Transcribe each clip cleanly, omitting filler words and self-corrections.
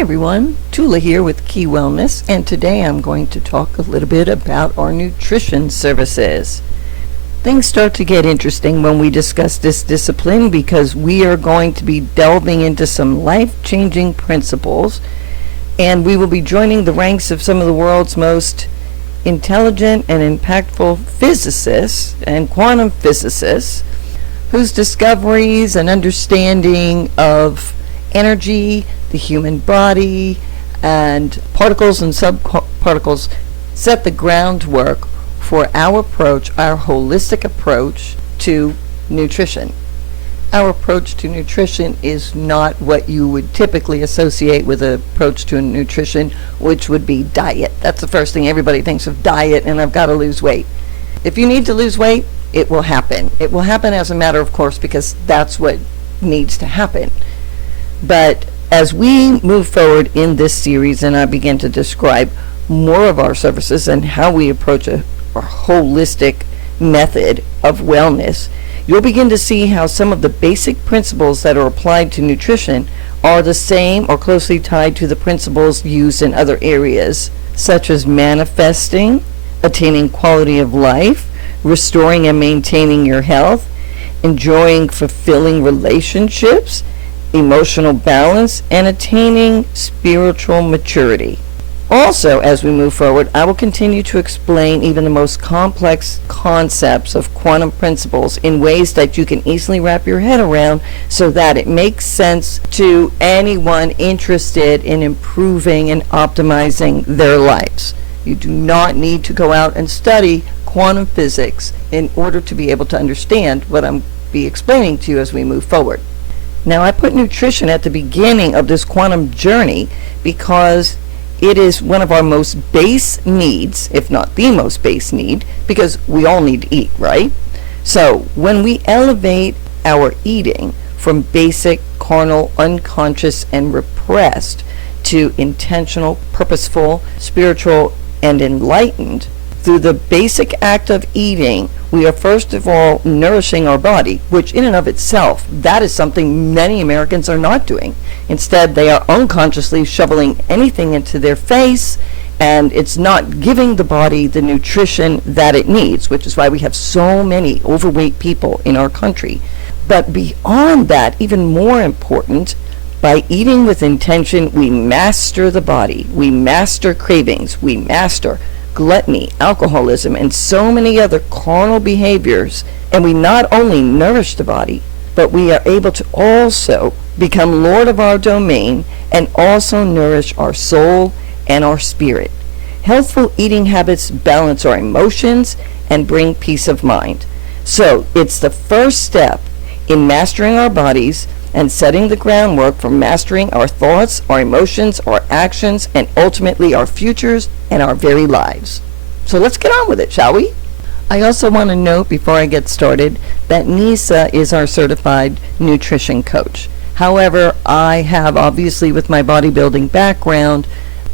everyone, Tula here with Key Wellness, and today I'm going to talk a little bit about our nutrition services. Things start to get interesting when we discuss this discipline because we are going to be delving into some life-changing principles, and we will be joining the ranks of some of the world's most intelligent and impactful physicists and quantum physicists whose discoveries and understanding of energy, the human body, and particles and subparticles set the groundwork for our holistic approach to nutrition. Our approach to nutrition is not what you would typically associate with an approach to nutrition, which would be diet. That's the first thing everybody thinks of, diet, and I've got to lose weight. If you need to lose weight, it will happen. It will happen as a matter of course because that's what needs to happen. But as we move forward in this series and I begin to describe more of our services and how we approach a holistic method of wellness, you'll begin to see how some of the basic principles that are applied to nutrition are the same or closely tied to the principles used in other areas, such as manifesting, attaining quality of life, restoring and maintaining your health, enjoying fulfilling relationships, emotional balance, and attaining spiritual maturity. Also, as we move forward, I will continue to explain even the most complex concepts of quantum principles in ways that you can easily wrap your head around so that it makes sense to anyone interested in improving and optimizing their lives. You do not need to go out and study quantum physics in order to be able to understand what I'm be explaining to you as we move forward. Now, I put nutrition at the beginning of this quantum journey because it is one of our most base needs, if not the most base need, because we all need to eat, right? So when we elevate our eating from basic, carnal, unconscious, and repressed to intentional, purposeful, spiritual, and enlightened, through the basic act of eating, we are first of all nourishing our body, which in and of itself, that is something many Americans are not doing. Instead, they are unconsciously shoveling anything into their face, and it's not giving the body the nutrition that it needs, which is why we have so many overweight people in our country. But beyond that, even more important, by eating with intention, we master the body, we master cravings, we master gluttony, alcoholism, and so many other carnal behaviors, and we not only nourish the body, but we are able to also become Lord of our domain and also nourish our soul and our spirit. Healthful eating habits balance our emotions and bring peace of mind. So it's the first step in mastering our bodies and setting the groundwork for mastering our thoughts, our emotions, our actions, and ultimately our futures and our very lives. So let's get on with it, shall we? I also want to note before I get started that Nisa is our certified nutrition coach. However, I have obviously with my bodybuilding background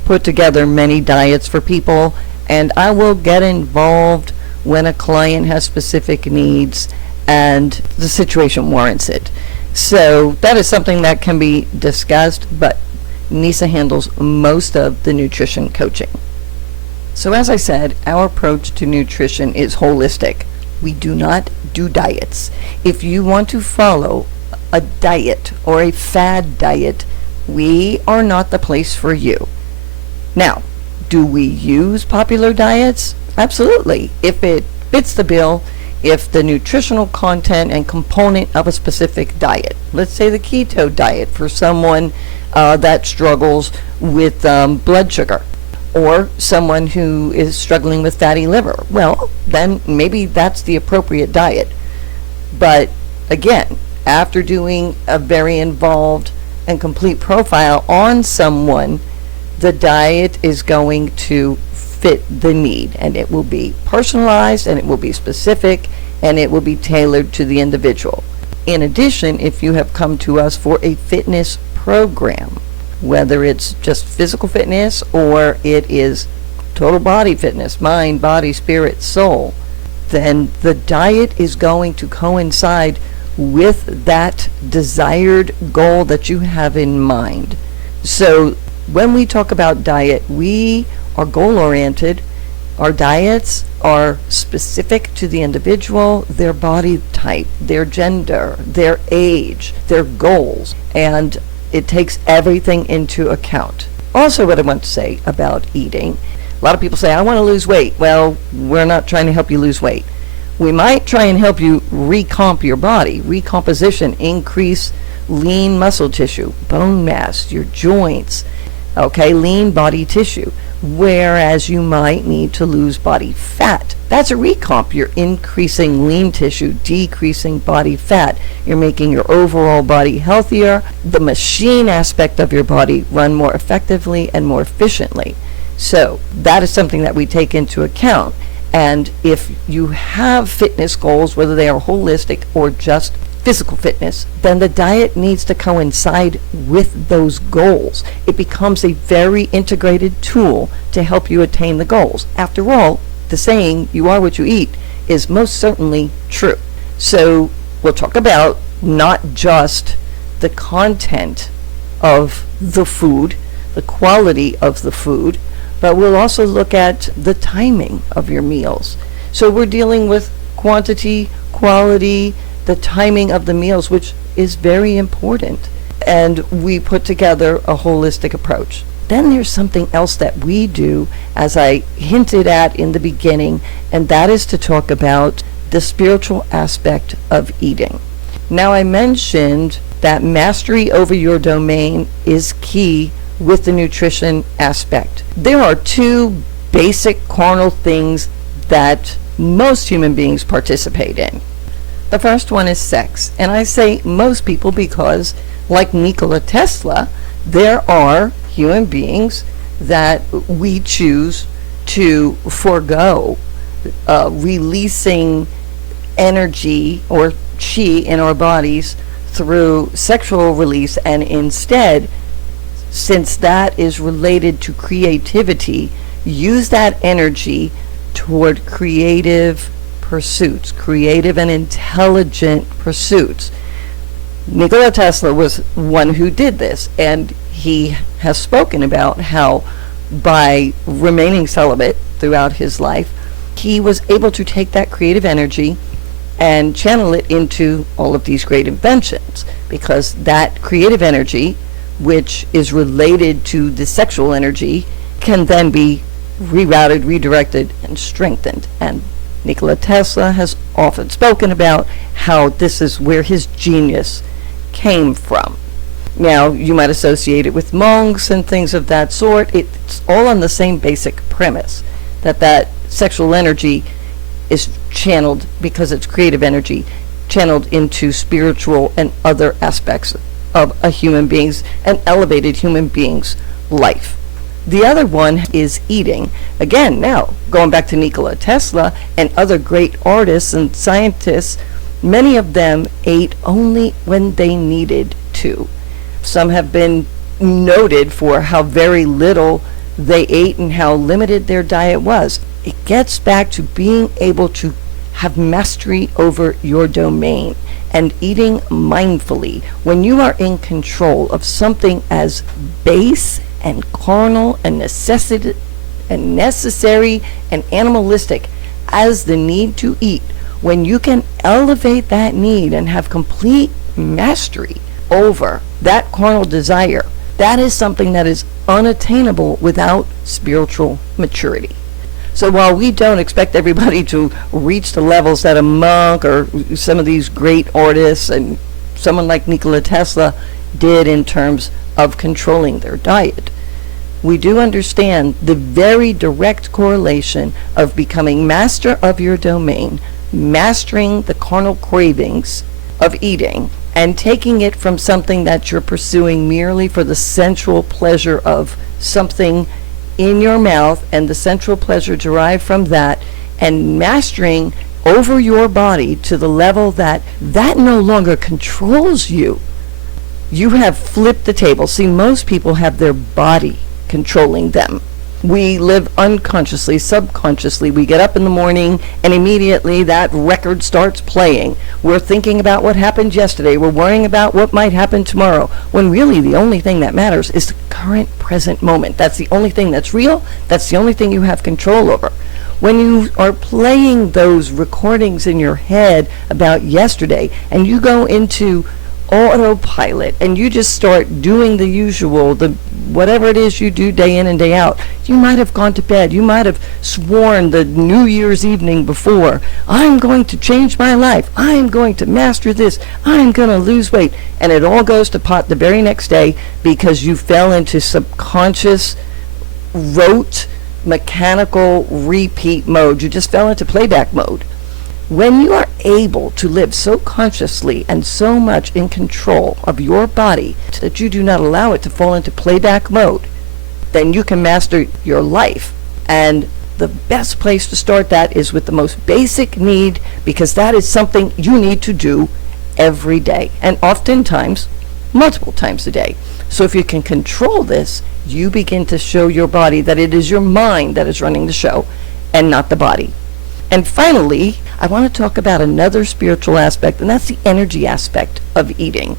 put together many diets for people, and I will get involved when a client has specific needs and the situation warrants it. So that is something that can be discussed, but Nisa handles most of the nutrition coaching. So as I said, our approach to nutrition is holistic. We do not do diets. If you want to follow a diet or a fad diet, we are not the place for you. Now, do we use popular diets? Absolutely. If it fits the bill, if the nutritional content and component of a specific diet, let's say the keto diet for someone that struggles with blood sugar, or someone who is struggling with fatty liver, well, then maybe that's the appropriate diet. But again, after doing a very involved and complete profile on someone, the diet is going to fit the need, and it will be personalized, and it will be specific, and it will be tailored to the individual. In addition, if you have come to us for a fitness program, whether it's just physical fitness or it is total body fitness, mind, body, spirit, soul, then the diet is going to coincide with that desired goal that you have in mind. So when we talk about diet, we are goal-oriented. Our diets are specific to the individual, their body type, their gender, their age, their goals, and it takes everything into account. Also, what I want to say about eating, a lot of people say, I want to lose weight. Well, we're not trying to help you lose weight. We might try and help you recomp your body, recomposition, increase lean muscle tissue, bone mass, your joints, okay, lean body tissue, whereas you might need to lose body fat. That's a recomp. You're increasing lean tissue, decreasing body fat. You're making your overall body healthier, the machine aspect of your body run more effectively and more efficiently. So that is something that we take into account. And if you have fitness goals, whether they are holistic or just physical fitness, then the diet needs to coincide with those goals. It becomes a very integrated tool to help you attain the goals. After all, the saying, you are what you eat, is most certainly true. So we'll talk about not just the content of the food, the quality of the food, but we'll also look at the timing of your meals. So we're dealing with quantity, quality, the timing of the meals, which is very important. And we put together a holistic approach. Then there's something else that we do, as I hinted at in the beginning, and that is to talk about the spiritual aspect of eating. Now, I mentioned that mastery over your domain is key with the nutrition aspect. There are two basic carnal things that most human beings participate in. The first one is sex, and I say most people because, like Nikola Tesla, there are human beings that we choose to forego releasing energy or chi in our bodies through sexual release, and instead, since that is related to creativity, use that energy toward creative pursuits, creative and intelligent pursuits. Nikola Tesla was one who did this, and he has spoken about how by remaining celibate throughout his life, he was able to take that creative energy and channel it into all of these great inventions, because that creative energy, which is related to the sexual energy, can then be rerouted, redirected, and strengthened. And Nikola Tesla has often spoken about how this is where his genius came from. Now, you might associate it with monks and things of that sort. It's all on the same basic premise, that sexual energy is channeled, because it's creative energy, channeled into spiritual and other aspects of a human being's, an elevated human being's life. The other one is eating. Again, now, going back to Nikola Tesla and other great artists and scientists, many of them ate only when they needed to. Some have been noted for how very little they ate and how limited their diet was. It gets back to being able to have mastery over your domain and eating mindfully. When you are in control of something as base and carnal and necessary and animalistic as the need to eat, when you can elevate that need and have complete mastery over that carnal desire, that is something that is unattainable without spiritual maturity. So while we don't expect everybody to reach the levels that a monk or some of these great artists and someone like Nikola Tesla did in terms of controlling their diet, we do understand the very direct correlation of becoming master of your domain, mastering the carnal cravings of eating, and taking it from something that you're pursuing merely for the sensual pleasure of something in your mouth and the sensual pleasure derived from that, and mastering over your body to the level that no longer controls you. You have flipped the table. See, most people have their body controlling them. We live unconsciously, subconsciously. We get up in the morning and immediately that record starts playing. We're thinking about what happened yesterday. We're worrying about what might happen tomorrow, when really the only thing that matters is the current present moment. That's the only thing that's real. That's the only thing you have control over. When you are playing those recordings in your head about yesterday and you go into autopilot and you just start doing the usual, the whatever it is you do day in and day out, you might have gone to bed, you might have sworn the New Year's evening before, I'm going to change my life, I'm going to master this, I'm going to lose weight, and it all goes to pot the very next day because you fell into subconscious, rote, mechanical repeat mode. You just fell into playback mode. When you are able to live so consciously and so much in control of your body that you do not allow it to fall into playback mode, then you can master your life. And the best place to start that is with the most basic need, because that is something you need to do every day, and oftentimes multiple times a day. So if you can control this, you begin to show your body that it is your mind that is running the show and not the body. And finally, I want to talk about another spiritual aspect, and that's the energy aspect of eating.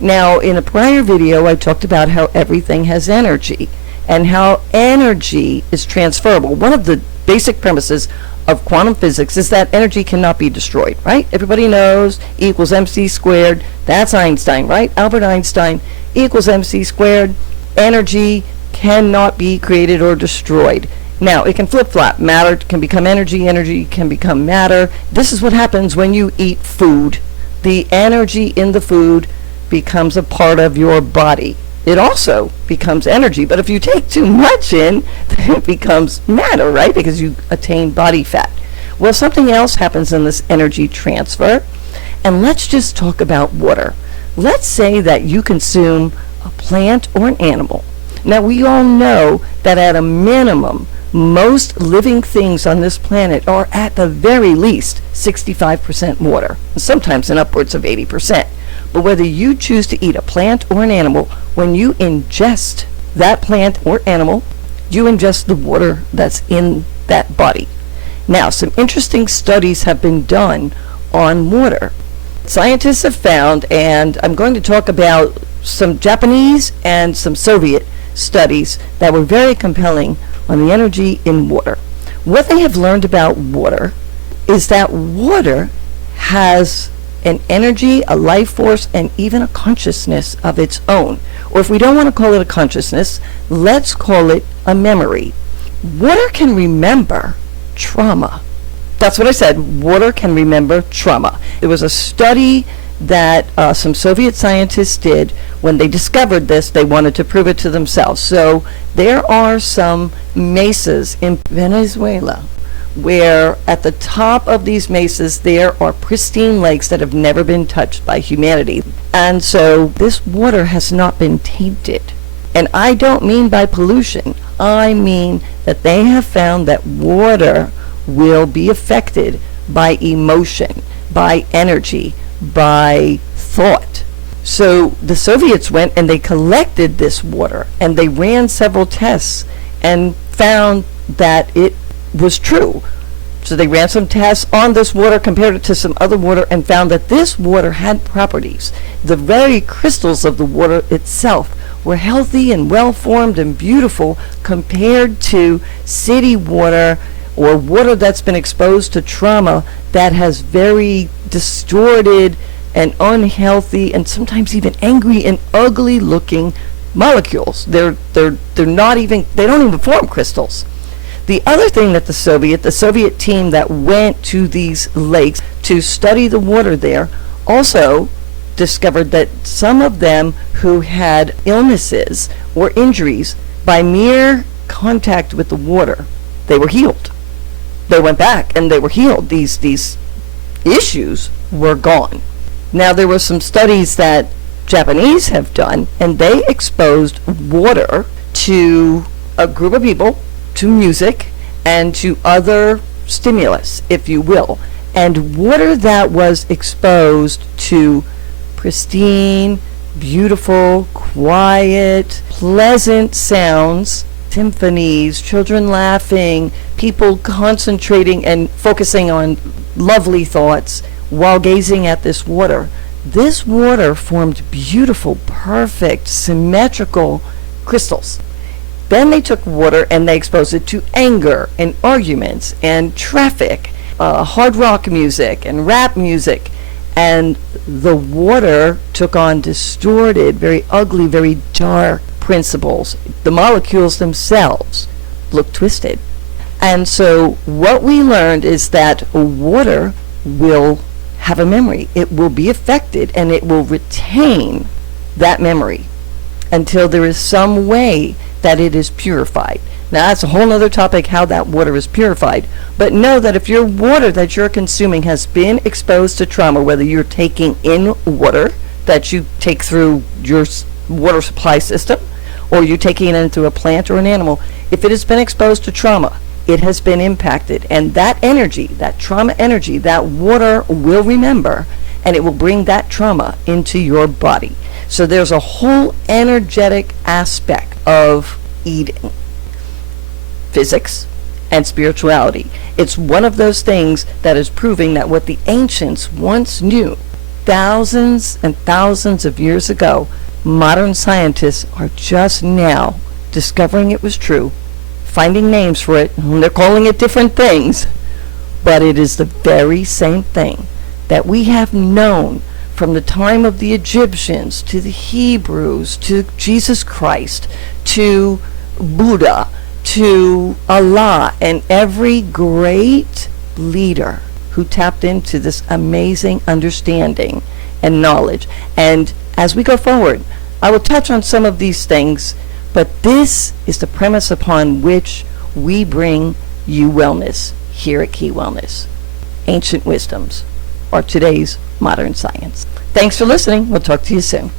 Now, in a prior video, I talked about how everything has energy and how energy is transferable. One of the basic premises of quantum physics is that energy cannot be destroyed, right? Everybody knows E equals mc squared. That's Einstein, right? Albert Einstein. E equals mc squared. Energy cannot be created or destroyed. Now, it can flip-flop. Matter can become energy, energy can become matter. This is what happens when you eat food. The energy in the food becomes a part of your body. It also becomes energy, but if you take too much in, then it becomes matter, right? Because you attain body fat. Well, something else happens in this energy transfer, and let's just talk about water. Let's say that you consume a plant or an animal. Now, we all know that at a minimum, most living things on this planet are at the very least 65% water, and sometimes in upwards of 80%. But whether you choose to eat a plant or an animal, when you ingest that plant or animal, you ingest the water that's in that body. Now, some interesting studies have been done on water. Scientists have found, and I'm going to talk about some Japanese and some Soviet studies that were very compelling on the energy in water. What they have learned about water is that water has an energy, a life force, and even a consciousness of its own. Or if we don't want to call it a consciousness, let's call it a memory. Water can remember trauma. That's what I said. Water can remember trauma. It was a study that some Soviet scientists did. When they discovered this, they wanted to prove it to themselves. So there are some mesas in Venezuela where at the top of these mesas there are pristine lakes that have never been touched by humanity. And so this water has not been tainted. And I don't mean by pollution. I mean that they have found that water will be affected by emotion, by energy, by thought. So the Soviets went and they collected this water and they ran several tests and found that it was true. So they ran some tests on this water, compared it to some other water, and found that this water had properties. The very crystals of the water itself were healthy and well-formed and beautiful compared to city water or water that's been exposed to trauma that has very distorted and unhealthy and sometimes even angry and ugly looking molecules. They're not even, they don't even form crystals. The other thing that the Soviet team that went to these lakes to study the water there also discovered that some of them who had illnesses or injuries, by mere contact with the water, they were healed. They went back and they were healed. These issues were gone. Now, there were some studies that Japanese have done, and they exposed water to a group of people, to music, and to other stimulus, if you will. And water that was exposed to pristine, beautiful, quiet, pleasant sounds symphonies, children laughing, people concentrating and focusing on lovely thoughts while gazing at this water. This water formed beautiful, perfect, symmetrical crystals. Then they took water and they exposed it to anger and arguments and traffic, hard rock music and rap music. And the water took on distorted, very ugly, very dark principles. The molecules themselves look twisted. And so what we learned is that water will have a memory. It will be affected and it will retain that memory until there is some way that it is purified. Now that's a whole other topic, how that water is purified. But know that if your water that you're consuming has been exposed to trauma, whether you're taking in water that you take through your water supply system, or you're taking it in through a plant or an animal, if it has been exposed to trauma, it has been impacted. And that energy, that trauma energy, that water will remember, and it will bring that trauma into your body. So there's a whole energetic aspect of eating, physics and spirituality. It's one of those things that is proving that what the ancients once knew thousands and thousands of years ago, modern scientists are just now discovering it was true, finding names for it, and they're calling it different things, but it is the very same thing that we have known from the time of the Egyptians to the Hebrews to Jesus Christ to Buddha to Allah and every great leader who tapped into this amazing understanding and knowledge. And as we go forward, I will touch on some of these things, but this is the premise upon which we bring you wellness here at Key Wellness. Ancient wisdoms are today's modern science. Thanks for listening. We'll talk to you soon.